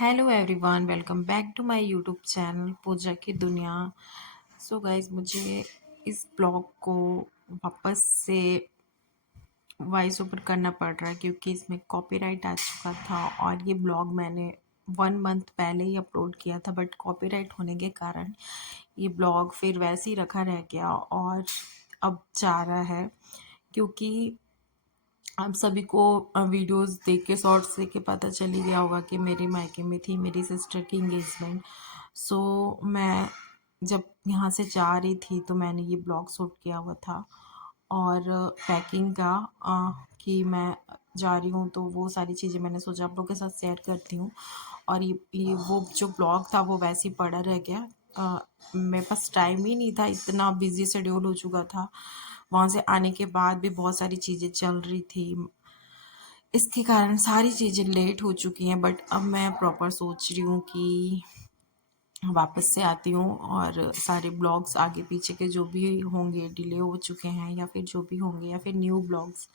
Hello everyone, welcome back to my YouTube channel Pooja की दुनिया। So guys, मुझे इस ब्लॉग को वापस से वॉइस ओवर करना पड़ रहा है क्योंकि इसमें कॉपीराइट आ चुका था और ये ब्लॉग मैंने 1 मंथ पहले ही अपलोड किया था, बट कॉपीराइट होने के कारण ये ब्लॉग फिर वैसे ही रखा रह गया और अब जा रहा है। क्योंकि आप सभी को वीडियोस देख के, शॉर्ट्स देख के पता चल ही गया होगा कि मेरे मायके में थी मेरी सिस्टर की इंगेजमेंट। सो मैं जब यहाँ से जा रही थी तो मैंने ये ब्लॉग शूट किया हुआ था और पैकिंग का कि मैं जा रही हूँ, तो वो सारी चीज़ें मैंने सोचा आप लोगों के साथ शेयर करती हूँ। और ये वो जो ब्लॉग था वो वैसे ही पड़ा रह गया। मेरे पास टाइम ही नहीं था, इतना बिजी शेड्यूल हो चुका था। वहाँ से आने के बाद भी बहुत सारी चीज़ें चल रही थी, इसके कारण सारी चीज़ें लेट हो चुकी हैं। बट अब मैं प्रॉपर सोच रही हूँ कि वापस से आती हूँ और सारे ब्लॉग्स आगे पीछे के जो भी होंगे, डिले हो चुके हैं या फिर जो भी होंगे, या फिर न्यू ब्लॉग्स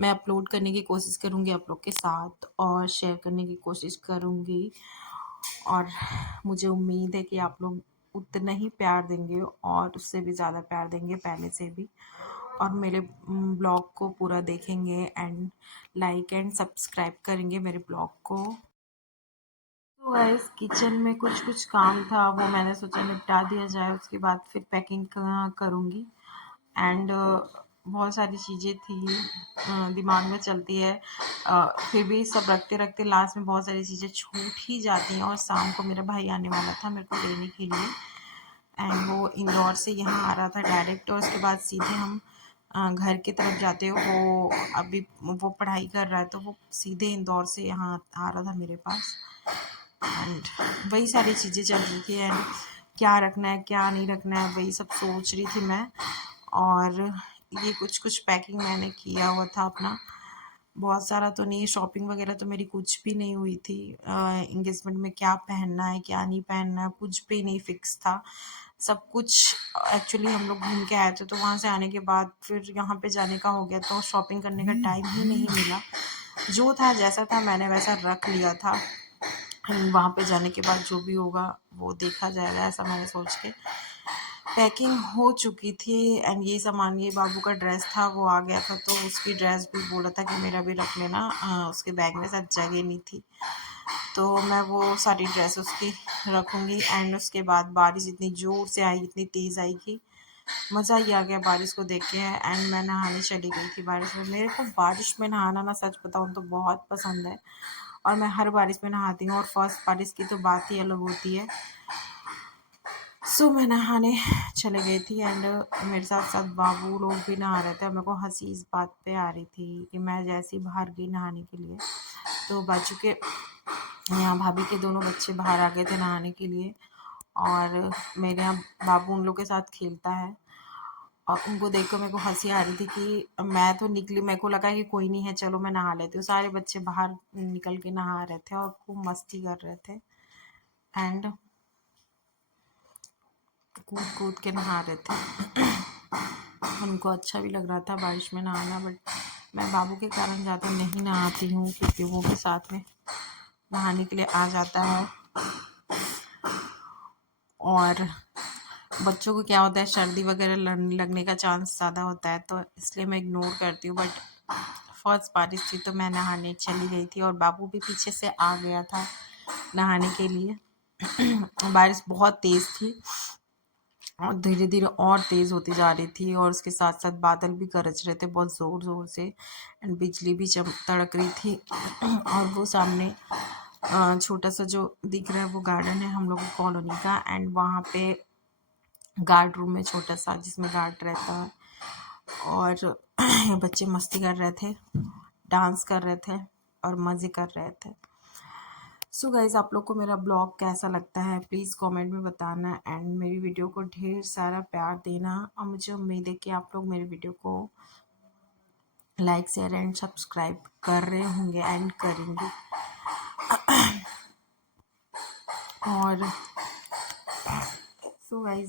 मैं अपलोड करने की कोशिश करूँगी आप लोग के साथ और शेयर करने की कोशिश करूँगी। और मुझे उम्मीद है कि आप लोग उतना ही प्यार देंगे और उससे भी ज़्यादा प्यार देंगे पहले से भी, और मेरे ब्लॉग को पूरा देखेंगे एंड लाइक एंड सब्सक्राइब करेंगे मेरे ब्लॉग को। तो गाइस, किचन में कुछ कुछ काम था वो मैंने सोचा निपटा दिया जाए, उसके बाद फिर पैकिंग करूँगी। एंड बहुत सारी चीज़ें थी दिमाग में चलती है, फिर भी सब रखते रखते लास्ट में बहुत सारी चीज़ें छूट ही जाती हैं। और शाम को मेरा भाई आने वाला था मेरे को लेने के लिए, एंड वो इंदौर से यहाँ आ रहा था डायरेक्ट, और उसके बाद सीधे हम घर की तरफ जाते हो। वो अभी वो पढ़ाई कर रहा है तो वो सीधे इंदौर से यहाँ आ रहा था मेरे पास। एंड वही सारी चीज़ें चल रही थी, एंड क्या रखना है क्या नहीं रखना है वही सब सोच रही थी मैं। और ये कुछ कुछ पैकिंग मैंने किया हुआ था अपना, बहुत सारा तो नहीं। शॉपिंग वगैरह तो मेरी कुछ भी नहीं हुई थी। इंगेजमेंट में क्या पहनना है क्या नहीं पहनना है कुछ भी नहीं फिक्स था। सब कुछ एक्चुअली हम लोग घूम के आए थे, तो वहाँ से आने के बाद फिर यहाँ पे जाने का हो गया, तो शॉपिंग करने का टाइम ही नहीं मिला। जो था जैसा था मैंने वैसा रख लिया था, वहाँ पे जाने के बाद जो भी होगा वो देखा जाएगा, ऐसा मैंने सोच के पैकिंग हो चुकी थी। एंड ये सामान, ये बाबू का ड्रेस था वो आ गया था, तो उसकी ड्रेस भी बोला था कि मेरा भी रख लेना, उसके बैग में शायद जगह नहीं थी, तो मैं वो सारी ड्रेस उसकी रखूँगी। एंड उसके बाद बारिश इतनी ज़ोर से आई, इतनी तेज़ आई कि मज़ा ही आ गया बारिश को देख के। एंड मैं नहाने चली गई थी बारिश में। मेरे को बारिश में नहाना ना, सच बताऊँ तो बहुत पसंद है, और मैं हर बारिश में नहाती हूँ, और फर्स्ट बारिश की तो बात ही अलग होती है। सो मैं नहाने चले गई थी, एंड मेरे साथ साथ बाबू लोग भी नहा रहे थे। मेरे को हंसी इस बात पे आ रही थी कि मैं जैसे ही बाहर गई नहाने के लिए, तो बाजू के यहाँ भाभी के दोनों बच्चे बाहर आ गए थे नहाने के लिए, और मेरे यहाँ बाबू उन लोग के साथ खेलता है, और उनको देख कर मेरे को हंसी आ रही थी कि मैं तो निकली, मेरे को लगा कि कोई नहीं है, चलो मैं नहा लेती हूँ। सारे बच्चे बाहर निकल के नहा रहे थे और खूब मस्ती कर रहे थे, एंड कूद कूद के नहा रहे थे। उनको अच्छा भी लग रहा था बारिश में नहाना, बट मैं बाबू के कारण ज़्यादा नहीं नहाती हूँ क्योंकि वो भी साथ में नहाने के लिए आ जाता है। और बच्चों को क्या होता है, सर्दी वगैरह लगने का चांस ज़्यादा होता है, तो इसलिए मैं इग्नोर करती हूँ। बट फर्स्ट बारिश थी तो मैं नहाने चली गई थी, और बाबू भी पीछे से आ गया था नहाने के लिए। बारिश बहुत तेज़ थी और धीरे धीरे और तेज़ होती जा रही थी, और उसके साथ साथ बादल भी गरज रहे थे बहुत ज़ोर ज़ोर से, एंड बिजली भी तड़क रही थी। और वो सामने छोटा सा जो दिख रहा है वो गार्डन है हम लोग की कॉलोनी का, एंड वहाँ पे गार्ड रूम है छोटा सा जिसमें गार्ड रहता है, और बच्चे मस्ती कर रहे थे, डांस कर रहे थे और मज़े कर रहे थे। सो गाइज, आप लोग को मेरा ब्लॉग कैसा लगता है प्लीज़ कमेंट में बताना, एंड मेरी वीडियो को ढेर सारा प्यार देना, और मुझे उम्मीद है कि आप लोग मेरी वीडियो को लाइक शेयर एंड सब्सक्राइब कर रहे होंगे एंड करेंगे। और सो गाइज,